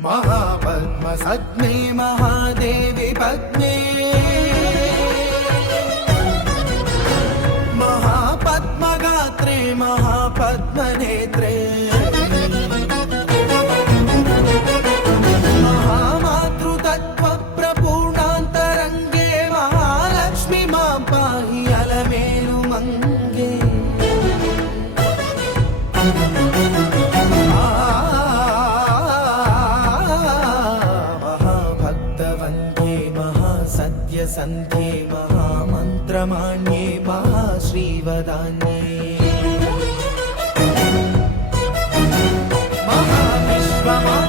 महापद्मसग्ने महादेवी पद्मे महापद्मगात्रे महापद्मनेत्रे महामातृतत्त्वप्रपूर्णान्तरङ्गे महालक्ष्मी मां पाहि अलमेलुमङ्गे सन्ध्ये महामन्त्रमाण्ये महाश्रीवदान्ये महाविश्वमा